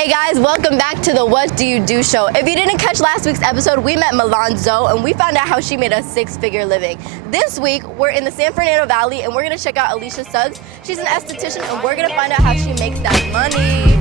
Hey guys, welcome back to the What Do You Do show. If you didn't catch last week's episode, we met Milan Zoe and we found out how she made a six-figure living. This week, we're in the San Fernando Valley and we're gonna check out Alicia Suggs. She's an esthetician and we're gonna find out how she makes that money.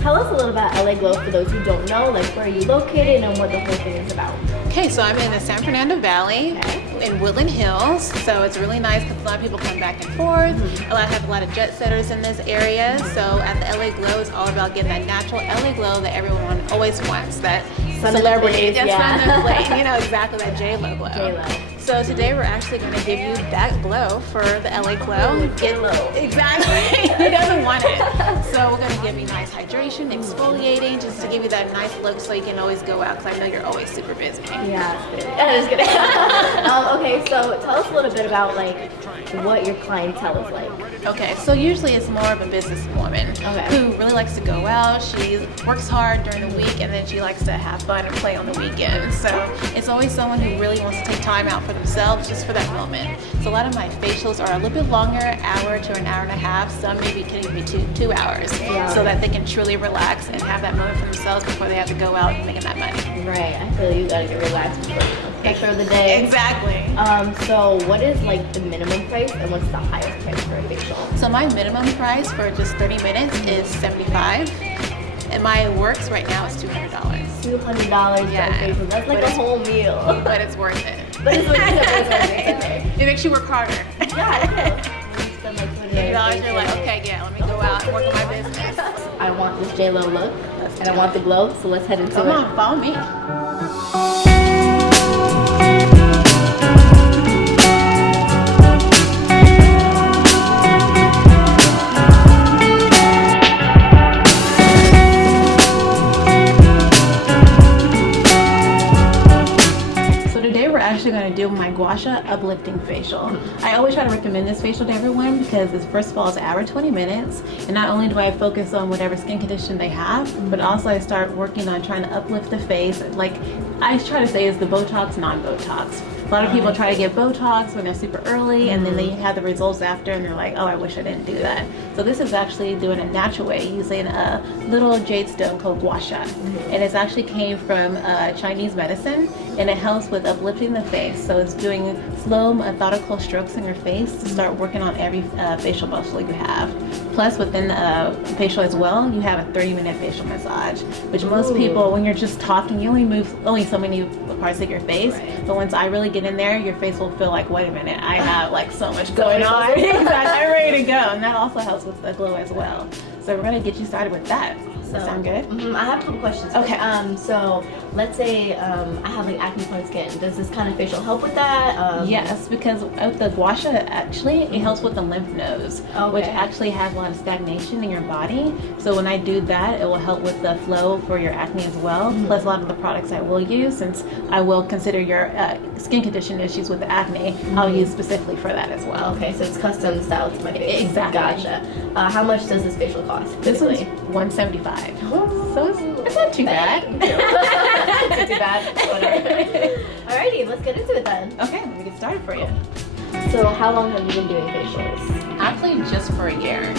Tell us a little about LA Glow for those who don't know, like where are you located and what the whole thing is about. Okay, so I'm in the San Fernando Valley in Woodland Hills, so it's really nice because a lot of people come back and forth. Have a lot of jet setters in this area, so at the LA Glow, it's all about getting that natural LA glow that everyone always wants, that celebrities, you know, exactly, that J-Lo glow. J-Lo. So today we're actually going to give you that glow for the LA Glow. Exactly. Who doesn't want it? So we're going to give you nice hydration, exfoliating, just to give you that nice look so you can always go out, because I know you're always super busy. Yeah, I'm just kidding. Okay, so tell us a little bit about like what your clientele is like. Okay, so usually it's more of a businesswoman who really likes to go out. She works hard during the week and then she likes to have fun and play on the weekends. So it's always someone who really wants to take time out for themselves just for that moment. So a lot of my facials are a little bit longer, hour to an hour and a half. Some maybe can be 2 hours, so that they can truly relax and have that moment for themselves before they have to go out and making that money. Right, I feel you gotta get relaxed before the pressure of the day. Exactly. So what is like the minimum price and what's the highest price for a facial? So my minimum price for just 30 minutes is $75. And my works right now is $200. $200 for a facial. That's like a whole meal. But it's worth it. But it's worth it. Okay. It makes you work harder. Yeah, I do. Spend like $20. You're like, okay, yeah, let me go out and work on my business. I want this J-Lo look, and I want the glow, so let's head into it. Come on, follow me. Going to do my Gua Sha uplifting facial. I always try to recommend this facial to everyone because it's, first of all, it's an hour 20 minutes, and not only do I focus on whatever skin condition they have, but also I start working on trying to uplift the face. Like I try to say, is the Botox non-Botox. A lot of people try to get Botox when they're super early and then they have the results after and they're like, oh, I wish I didn't do that. So this is actually doing a natural way using a little jade stone called Gua Sha. And it's actually came from Chinese medicine, and it helps with uplifting the face. So it's doing slow methodical strokes in your face to start working on every facial muscle you have. Plus within the facial as well, you have a 30-minute facial massage, which most people, when you're just talking, you only move so many parts of your face. But once I really get in there, your face will feel like, wait a minute, I have like so much going on. I'm ready to go. And that also helps with the glow as well. So we're going to get you started with that. Does that sound good? I have a couple questions. Okay. So let's say I have like acne prone skin. Does this kind of facial help with that? Yes, because with the Gua Sha, actually, it helps with the lymph nodes, which actually has a lot of stagnation in your body. So when I do that, it will help with the flow for your acne as well. Plus a lot of the products I will use, since I will consider your skin condition issues with the acne, I'll use specifically for that as well. Okay, so it's custom styled to my face. Exactly. Gotcha. How much does this facial cost? This one's $175. So it's not too bad. Not too bad. Whatever. Alrighty, let's get into it then. Okay, let me get started for you. So how long have you been doing facials? Actually, just for a year.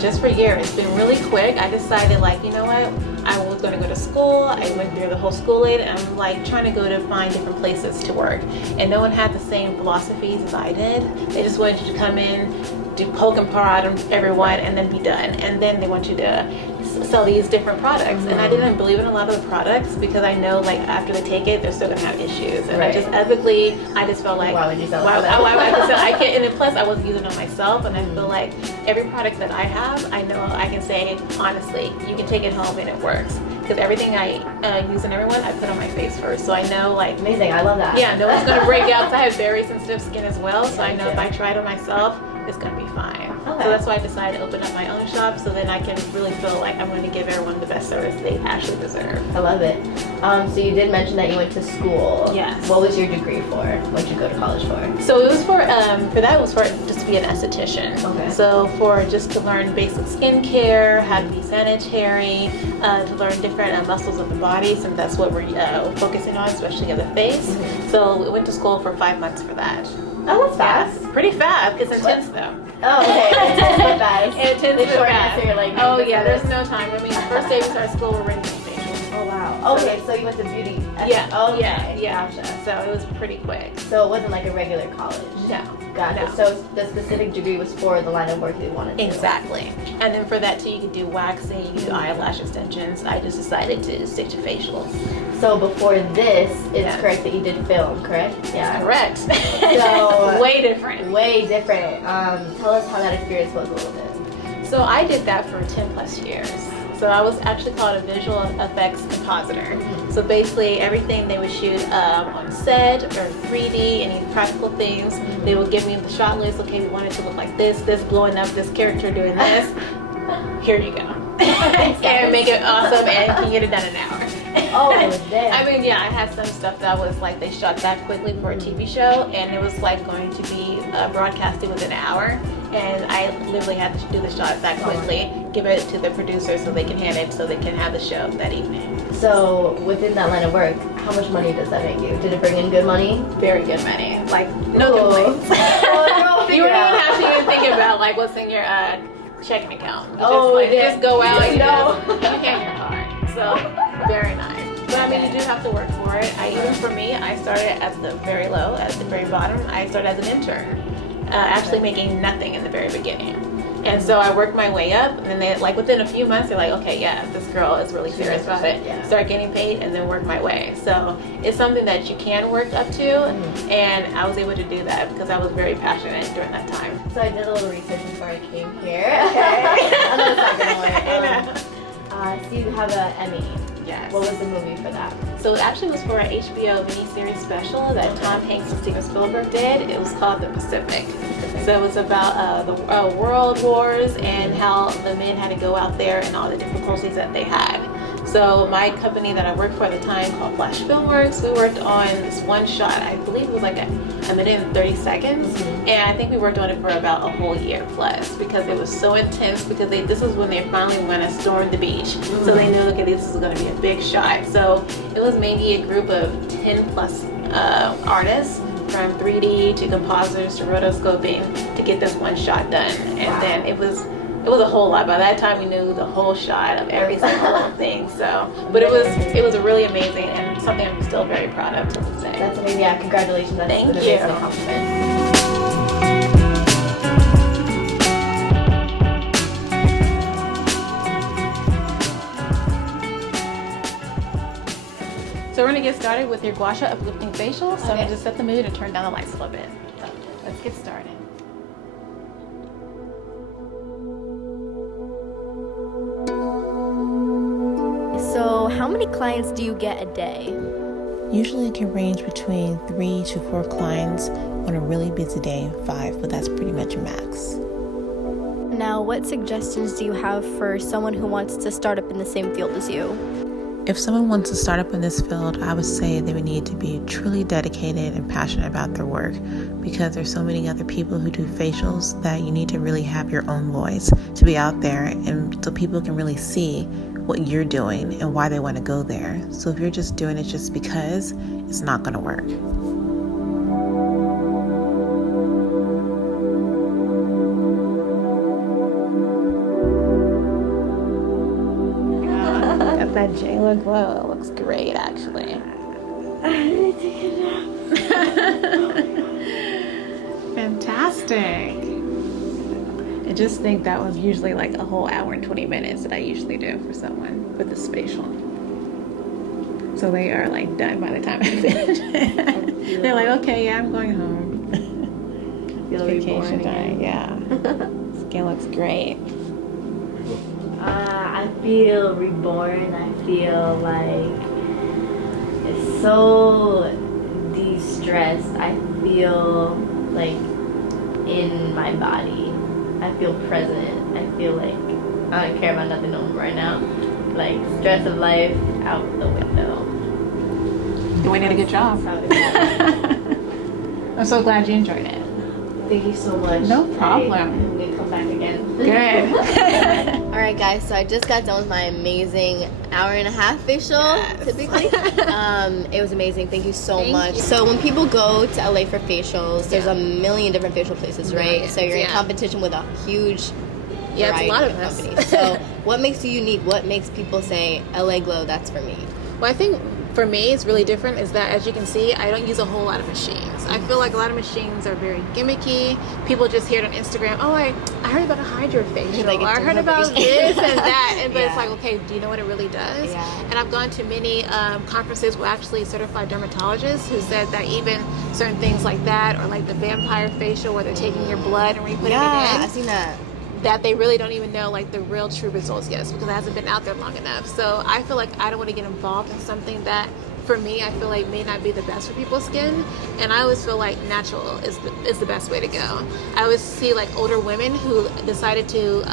Just for a year. It's been really quick. I decided, like, you know what? I was going to go to school. I went through the whole school aid, and I'm like trying to go to find different places to work. And no one had the same philosophies as I did. They just wanted you to come in, do poke and prod on everyone, and then be done. And then they want you to sell these different products. And I didn't believe in a lot of the products because I know, like, after they take it, they're still gonna have issues. And I just ethically, I just felt like, why would you sell why would I sell? I can't. And then plus, I wasn't using it on myself, and I feel like every product that I have, I know I can say honestly, you can take it home and it works. Because everything I use on everyone, I put on my face first. So I know, like, amazing. I love that. Yeah, no one's gonna break out. Because I have very sensitive skin as well. So I know if I try it on myself, it's going to be fine. Okay. So that's why I decided to open up my own shop, so then I can really feel like I'm going to give everyone the best service they actually deserve. I love it. So you did mention that you went to school. Yes. What was your degree for? What did you go to college for? So it was for that it was for just to be an esthetician. Okay. So for just to learn basic skincare, how to be sanitary, to learn different muscles of the body, since that's what we're focusing on, especially of the face. Mm-hmm. So we went to school for 5 months for that. Oh, that's fast. Yeah, pretty fast. It's intense though. Oh, okay. Intense but fast. Intense but short fast. answer, you're like, Oh this yeah, is there's this. no time. I mean, the first day we started school, we're rinsing facials. Oh wow. Okay, so you went to beauty. Yeah. Oh, okay. Yeah. Gotcha. So it was pretty quick. So it wasn't like a regular college. No. Gotcha. No. So the specific degree was for the line of work you wanted to. Exactly. And then for that too, you could do waxing, you could do eyelash extensions. I just decided to stick to facials. So before this, it's Yeah. correct that you did film, correct? Yeah. Correct. So way different. Way different. Tell us how that experience was a little bit. So I did that for 10 plus years. So I was actually called a visual effects compositor. Mm-hmm. So basically everything they would shoot on set or 3D, any practical things, they would give me the shot list. Okay, we want it to look like this blowing up, this character doing this. Here you go. And make it awesome and can get it done in an hour. Oh, damn. I mean, yeah, I had some stuff that was like they shot that quickly for a TV show, and it was like going to be broadcasted within an hour. And I literally had to do the shot that quickly, give it to the producer so they can hand it so they can have the show that evening. So within that line of work, how much money does that make you? Did it bring in good money? Very good money. Like, no complaints. You don't even have to even think about like what's in your checking account. You just go out and you hand your card. So very nice. But I mean, you do have to work for it. Even for me, I started at the very low, at the very bottom. I started as an intern, actually making nothing in the very beginning. And so I worked my way up, and then they, like within a few months, they're like, okay, yeah, this girl is really serious about it. Yeah. Start getting paid, and then work my way. So it's something that you can work up to, and I was able to do that because I was very passionate during that time. So I did a little research before I came here. I know it's not gonna work. So you have an Emmy. Yes. What was the movie for that? So it actually was for an HBO miniseries special that Tom Hanks and Steven Spielberg did. It was called The Pacific. So it was about the world wars and how the men had to go out there and all the difficulties that they had. So my company that I worked for at the time called Flash Filmworks, we worked on this one shot. I believe it was like a minute and 30 seconds. And I think we worked on it for about a whole year plus because it was so intense because this was when they finally went and stormed the beach. So they knew, okay, this is going to be a big shot. So it was maybe a group of 10 plus artists from 3D to compositors to rotoscoping to get this one shot done. And then it was a whole lot. By that time, we knew the whole shot of every single thing. So, but it was really amazing and something I'm still very proud of to this day. That's amazing. Yeah, congratulations. That's Thank an you. amazing compliment. So we're gonna get started with your Gua Sha uplifting facial. So I'm Okay. gonna just set the mood and turn down the lights a little bit. So let's get started. So how many clients do you get a day? Usually it can range between 3 to 4 clients on a really busy day, 5, but that's pretty much a max. Now, what suggestions do you have for someone who wants to start up in the same field as you? If someone wants to start up in this field, I would say they would need to be truly dedicated and passionate about their work because there's so many other people who do facials that you need to really have your own voice to be out there and so people can really see what you're doing and why they want to go there. So if you're just doing it just because, it's not going to work. Got that J-Lo glow. It looks great, actually. I need to take a nap. Fantastic. I just think that was usually like a whole hour and 20 minutes that I usually do for someone with this facial. So they are like done by the time I finish. They're like, okay, yeah, I'm going home. Feel Vacation reborn time, again. yeah. Skin looks great. I feel reborn. I feel like it's so de-stressed. I feel like in my body. I feel present. I feel like I don't care about nothing no more right now. Like, stress of life out the window. We did a good job. I'm so glad you enjoyed it. Thank you so much. No problem. I'm gonna come back again. Good. All right, guys. So I just got done with my amazing hour-and-a-half facial. Yes. Typically, it was amazing. Thank you so much. So when people go to LA for facials, there's a million different facial places, right? So you're in competition with a huge it's a lot of companies. So what makes you unique? What makes people say LA Glow? That's for me. Well, I think for me, it's really different is that, as you can see, I don't use a whole lot of machines. I feel like a lot of machines are very gimmicky. People just hear it on Instagram, oh, I heard about a hydrofacial, Like, or I heard about this and that. But Yeah. it's like, okay, do you know what it really does? Yeah. And I've gone to many conferences with actually certified dermatologists who said that even certain things like that, or like the vampire facial where they're taking your blood and re-putting it in. I've seen that. That they really don't even know like the real true results yet because it hasn't been out there long enough. So I feel like I don't want to get involved in something that for me I feel like may not be the best for people's skin, and I always feel like natural is the best way to go. I always see like older women who decided to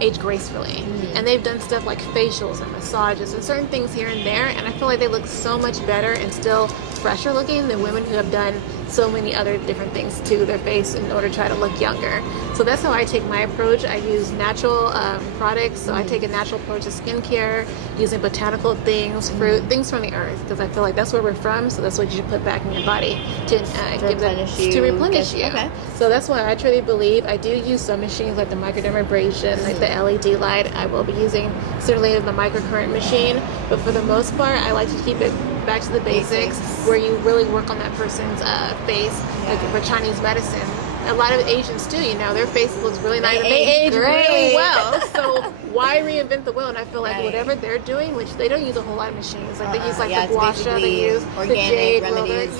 age gracefully, and they've done stuff like facials and massages and certain things here and there, and I feel like they look so much better and still fresher looking than women who have done so many other different things to their face in order to try to look younger. So that's how I take my approach. I use natural products, so I take a natural approach to skincare, using botanical things, fruit, things from the earth, because I feel like that's where we're from, so that's what you should put back in your body to replenish you. Okay. So that's why I truly believe I do use some machines like the microdermabrasion, like the LED light. I will be using certainly the microcurrent machine, but for the most part, I like to keep it back to the basics where you really work on that person's face, like for Chinese medicine. A lot of Asians too, you know, their face looks really nice and they age really well. So why reinvent the wheel? And I feel like whatever they're doing, which they don't use a whole lot of machines, like they use like the Gua Sha, they use the jade remedies,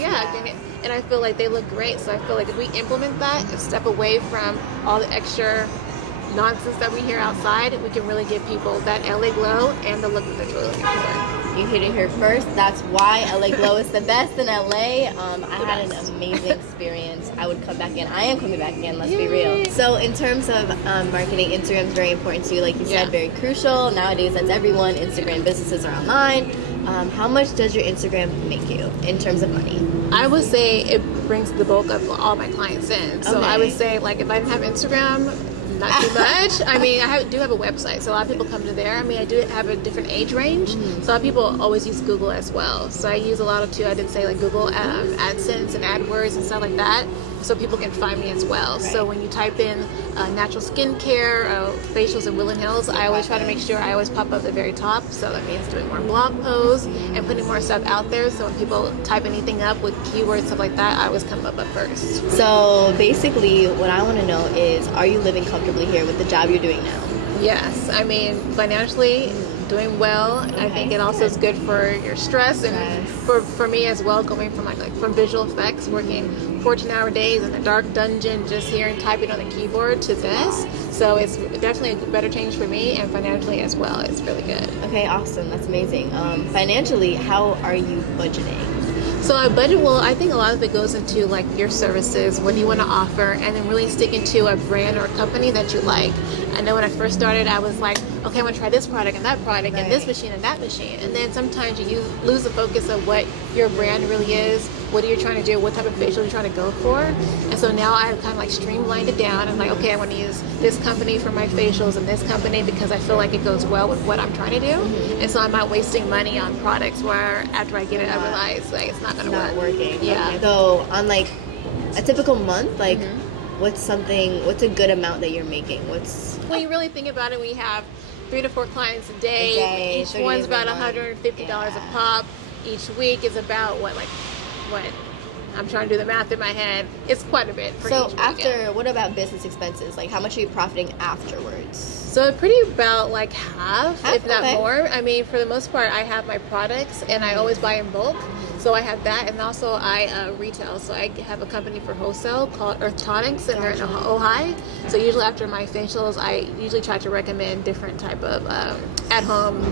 and I feel like they look great. So I feel like if we implement that and step away from all the extra nonsense that we hear outside, we can really give people that LA glow and the look that they're really looking for. You hit it here first. That's why LA Glow is the best in LA. I had an amazing experience. I would come back in. I am coming back again, let's be real. So in terms of marketing, Instagram is very important to you. Like you said, very crucial. Nowadays, that's everyone. Instagram businesses are online. How much does your Instagram make you in terms of money? I would say it brings the bulk of all my clients in. So I would say, like, if I didn't have Instagram, not too much. I mean, I do have a website, so a lot of people come to there. I mean, I do have a different age range, so a lot of people always use Google as well. So I use a lot of, I did say, like Google AdSense and AdWords and stuff like that, so people can find me as well. Right. So when you type in natural skincare, facials, and Willing Hills, I always try to make sure I always pop up at the very top. So that means doing more blog posts and putting more stuff out there. So when people type anything up with keywords, stuff like that, I always come up first. So basically, what I want to know is, are you living comfortably here with the job you're doing now? Yes. I mean, financially, doing well. I think it also is good for your stress and for me as well, going from like from visual effects, working 14-hour days in a dark dungeon just here and typing on the keyboard to this. So it's definitely a better change for me, and financially as well. It's really good. Okay, awesome. That's amazing. Financially, how are you budgeting? So I budget, well, I think a lot of it goes into like your services, what do you want to offer, and then really sticking to a brand or a company that you like. I know when I first started, I was like, okay, I'm going to try this product and that product and this machine and that machine. And then sometimes you lose the focus of what your brand really is, what are you trying to do, what type of facial you're trying to go for. And so now I've kind of like streamlined it down. I'm like, okay, I want to use this company for my facials and this company because I feel like it goes well with what I'm trying to do. And so I'm not wasting money on products where after I get it, I realize like it's not going to work. Working. Yeah. Okay. So on like a typical month, like what's a good amount that you're making? When you really think about it, we have 3 to 4 clients a day. Each one's about $150 a pop. Each week is about what? I'm trying to do the math in my head. It's quite a bit for each weekend. What about business expenses? Like, how much are you profiting afterwards? So pretty about like half if not more. I mean, for the most part, I have my products and I always buy in bulk. So I have that, and also I retail. So I have a company for wholesale called Earth Tonics, and they're in Ojai. So usually after my facials, I usually try to recommend different type of at-home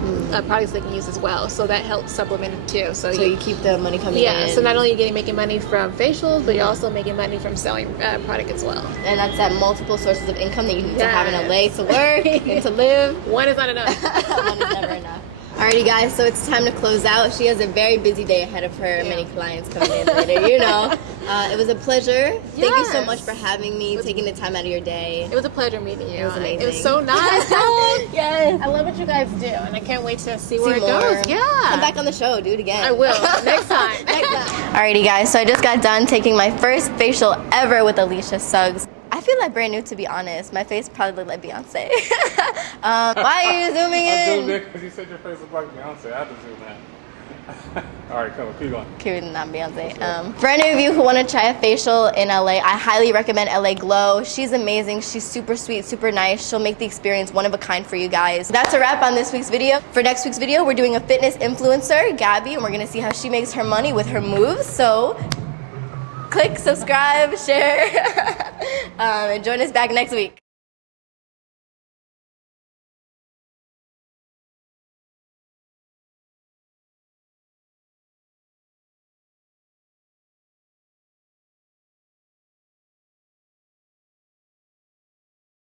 products they can use as well. So that helps supplement it too. So you keep the money coming in. Yeah. So not only are you making money from facials, but you're also making money from selling product as well. And that's at multiple sources of income that you need to have in LA to work and to live. One is not enough. One is never enough. Alrighty guys, so it's time to close out. She has a very busy day ahead of her, many clients coming in later, you know. It was a pleasure. Thank you so much for having me, taking the time out of your day. It was a pleasure meeting you. It was amazing. It was so nice. Yes. I love what you guys do, and I can't wait to see where it more. goes. Yeah. Come back on the show, do it again. I will. Next time. Alrighty guys, so I just got done taking my first facial ever with Alicia Suggs. I feel like brand new, to be honest. My face probably looked like Beyonce. Why are you zooming in? I zoomed in because you said your face looked like Beyonce. I had to zoom in. All right, come on, keep going. Keep not Beyonce. For any of you who want to try a facial in LA, I highly recommend LA Glow. She's amazing. She's super sweet, super nice. She'll make the experience one of a kind for you guys. That's a wrap on this week's video. For next week's video, we're doing a fitness influencer, Gabby, and we're going to see how she makes her money with her moves. So click, subscribe, share, and join us back next week.